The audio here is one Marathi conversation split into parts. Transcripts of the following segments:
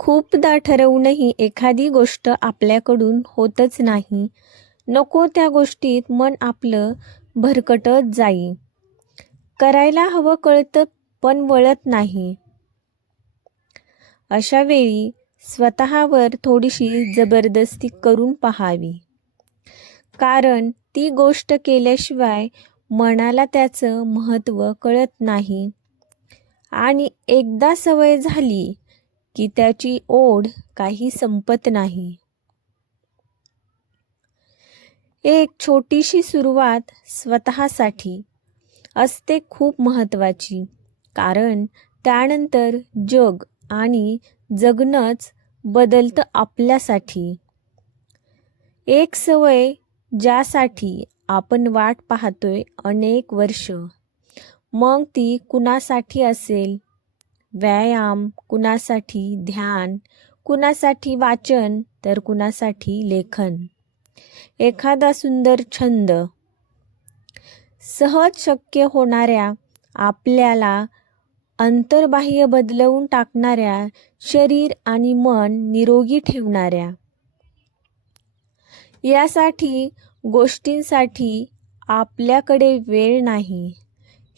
खूपदा ठरवूनही एखादी गोष्ट आपल्याकडून होतच नाही. नको त्या गोष्टीत मन आपलं भरकटत जाई. करायला हवं कळतं पण वळत नाही. अशा वेळी स्वतःवर थोडीशी जबरदस्ती करून पाहावी. कारण ती गोष्ट केल्याशिवाय मनाला त्याचं महत्त्व कळत नाही आणि एकदा सवय झाली की त्याची ओढ काही संपत नाही. एक छोटीशी सुरुवात स्वतःसाठी असते खूप महत्त्वाची, कारण त्यानंतर जग आणि जगणंच बदलतं आपल्यासाठी. एक सवय ज्यासाठी आपण वाट पाहतोय अनेक वर्ष, मग ती कुणासाठी असेल, व्यायाम, कुणासाठी ध्यान, कुणासाठी वाचन, तर कुणासाठी लेखन, एखादा सुंदर छंद. सहज शक्य होणाऱ्या, आपल्याला अंतर्बाह्य बदलवून टाकणाऱ्या, शरीर आणि मन निरोगी ठेवणाऱ्या. यासाठी गोष्टींसाठी आपल्याकडे वेळ नाही,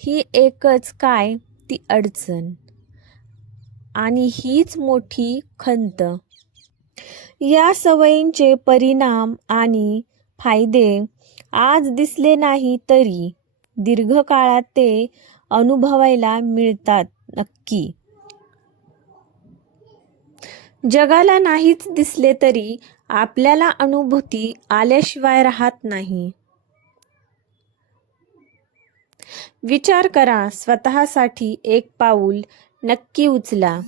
ही एकच काय ती अडचण, आणि हीच मोठी खंत. या सवयींचे परिणाम आणि फायदे आज दिसले नाही तरी दीर्घकाळात ते अनुभवायला मिळतात नक्की. जगाला नाहीच दिसले तरी आपल्याला अनुभूती आल्याशिवाय राहत नाही. विचार करा, स्वतःसाठी एक पाऊल नक्की उचला.